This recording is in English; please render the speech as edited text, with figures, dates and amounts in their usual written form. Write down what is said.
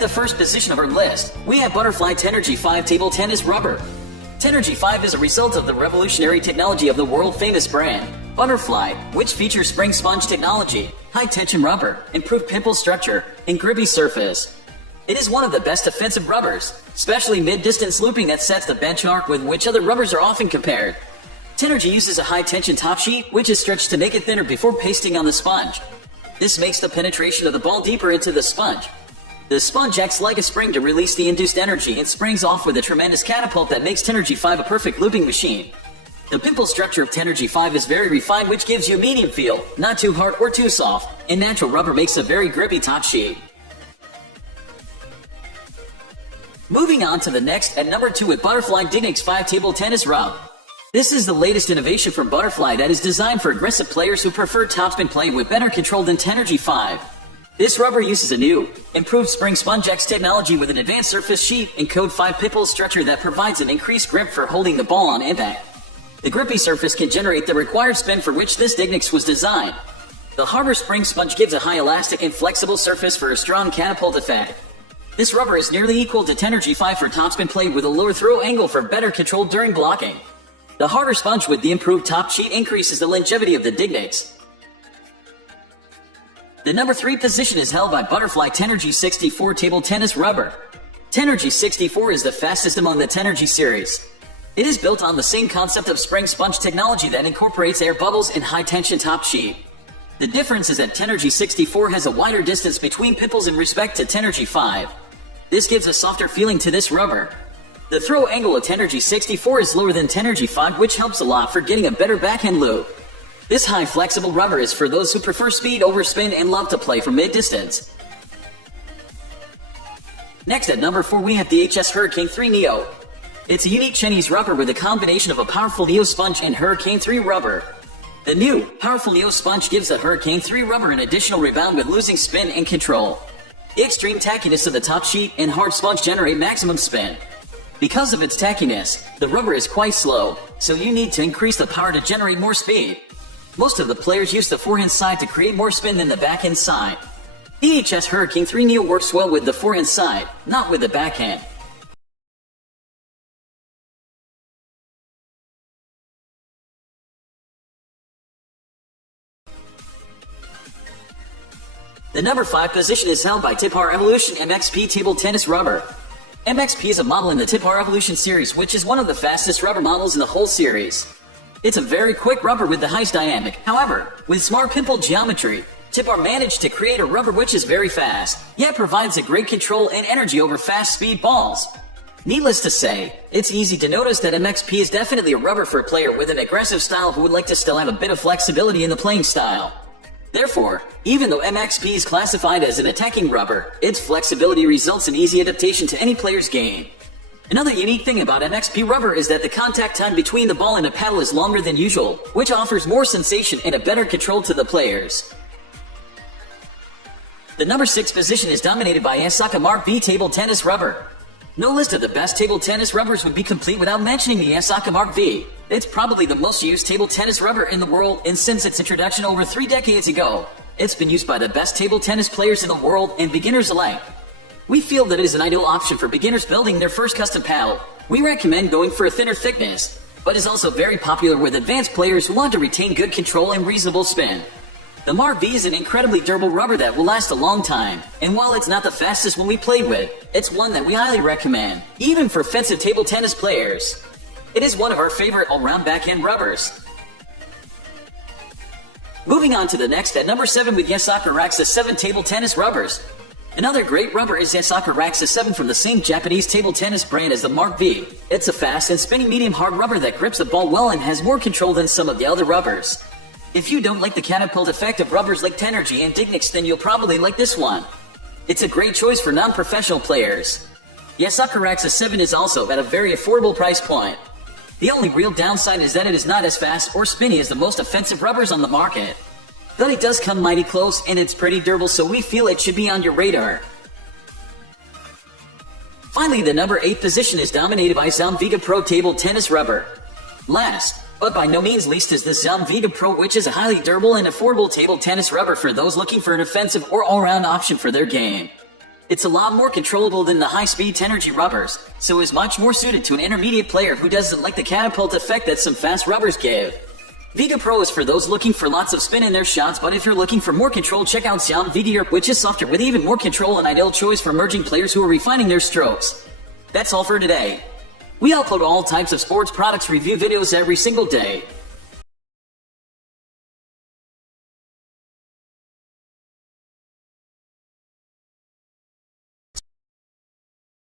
At the first position of our list, we have Butterfly Tenergy 5 Table Tennis Rubber. Tenergy 5 is a result of the revolutionary technology of the world-famous brand, Butterfly, which features spring sponge technology, high-tension rubber, improved pimple structure, and grippy surface. It is one of the best defensive rubbers, especially mid-distance looping that sets the benchmark with which other rubbers are often compared. Tenergy uses a high-tension top sheet, which is stretched to make it thinner before pasting on the sponge. This makes the penetration of the ball deeper into the sponge. The sponge acts like a spring to release the induced energy and springs off with a tremendous catapult that makes Tenergy 5 a perfect looping machine. The pimple structure of Tenergy 5 is very refined, which gives you a medium feel, not too hard or too soft, and natural rubber makes a very grippy top sheet. Moving on to the next, at number 2 with Butterfly Dignix 5 Table Tennis Rub. This is the latest innovation from Butterfly that is designed for aggressive players who prefer topspin play with better control than Tenergy 5. This rubber uses a new, improved spring sponge X technology with an advanced surface sheet and Code 5 pimple structure that provides an increased grip for holding the ball on impact. The grippy surface can generate the required spin for which this Dignix was designed. The Harbor Spring Sponge gives a high elastic and flexible surface for a strong catapult effect. This rubber is nearly equal to Tenergy 5 for topspin play with a lower throw angle for better control during blocking. The harder sponge with the improved top sheet increases the longevity of the Dignix. The number 3 position is held by Butterfly Tenergy 64 Table Tennis Rubber. Tenergy 64 is the fastest among the Tenergy series. It is built on the same concept of spring sponge technology that incorporates air bubbles and high-tension top sheet. The difference is that Tenergy 64 has a wider distance between pimples in respect to Tenergy 5. This gives a softer feeling to this rubber. The throw angle of Tenergy 64 is lower than Tenergy 5, which helps a lot for getting a better backhand loop. This high flexible rubber is for those who prefer speed over spin and love to play from mid-distance. Next at number 4 we have the HS Hurricane 3 Neo. It's a unique Chinese rubber with a combination of a powerful Neo sponge and Hurricane 3 rubber. The new, powerful Neo sponge gives the Hurricane 3 rubber an additional rebound with losing spin and control. The extreme tackiness of the top sheet and hard sponge generate maximum spin. Because of its tackiness, the rubber is quite slow, so you need to increase the power to generate more speed. Most of the players use the forehand side to create more spin than the backhand side. The HS Hurricane 3 Neo works well with the forehand side, not with the backhand. The number 5 position is held by Tip-R Evolution MXP Table Tennis Rubber. MXP is a model in the Tip-R Evolution series, which is one of the fastest rubber models in the whole series. It's a very quick rubber with the highest dynamic. However, with smart pimple geometry, Tip-R managed to create a rubber which is very fast, yet provides a great control and energy over fast speed balls. Needless to say, it's easy to notice that MXP is definitely a rubber for a player with an aggressive style who would like to still have a bit of flexibility in the playing style. Therefore, even though MXP is classified as an attacking rubber, its flexibility results in easy adaptation to any player's game. Another unique thing about MXP rubber is that the contact time between the ball and the paddle is longer than usual, which offers more sensation and a better control to the players. The number 6 position is dominated by Yasaka Mark V Table Tennis Rubber. No list of the best table tennis rubbers would be complete without mentioning the Yasaka Mark V. It's probably the most used table tennis rubber in the world, and since its introduction over 3 decades ago, it's been used by the best table tennis players in the world and beginners alike. We feel that it is an ideal option for beginners building their first custom paddle. We recommend going for a thinner thickness, but is also very popular with advanced players who want to retain good control and reasonable spin. The Mark V is an incredibly durable rubber that will last a long time, and while it's not the fastest one we played with, it's one that we highly recommend, even for offensive table tennis players. It is one of our favorite all-round backhand rubbers. Moving on to the next at number 7 with Yasaka Raxa 7 Table Tennis Rubbers. Another great rubber is Yasaka Raxa 7 from the same Japanese table tennis brand as the Mark V. It's a fast and spinning medium hard rubber that grips the ball well and has more control than some of the other rubbers. If you don't like the catapult effect of rubbers like Tenergy and Dignix, then you'll probably like this one. It's a great choice for non-professional players. Yasaka Raxa 7 is also at a very affordable price point. The only real downside is that it is not as fast or spinny as the most offensive rubbers on the market. But it does come mighty close and it's pretty durable, so we feel it should be on your radar. Finally, the number 8 position is dominated by Zamvita Pro Table Tennis Rubber. Last, but by no means least, is the Zamvita Pro, which is a highly durable and affordable table tennis rubber for those looking for an offensive or all-round option for their game. It's a lot more controllable than the high-speed Tenergy rubbers, so is much more suited to an intermediate player who doesn't like the catapult effect that some fast rubbers give. Vega Pro is for those looking for lots of spin in their shots, but if you're looking for more control, check out Sound VDR, which is softer with even more control and ideal choice for emerging players who are refining their strokes. That's all for today. We upload all types of sports products review videos every single day.